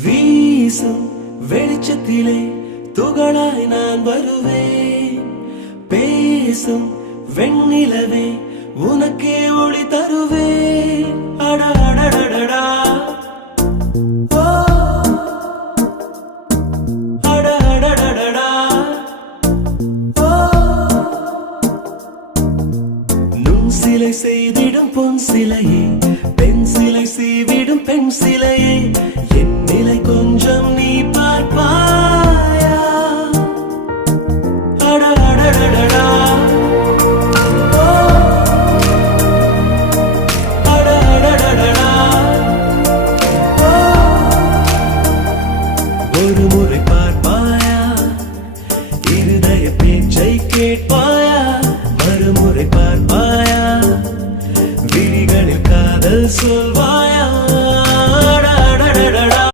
வீசும் வெளிச்சத்திலே துகளாய் நான் வருவேன். பேசும் வெண்ணிலவே உனக்கே ஒளி தருவேன். அட அடடடடா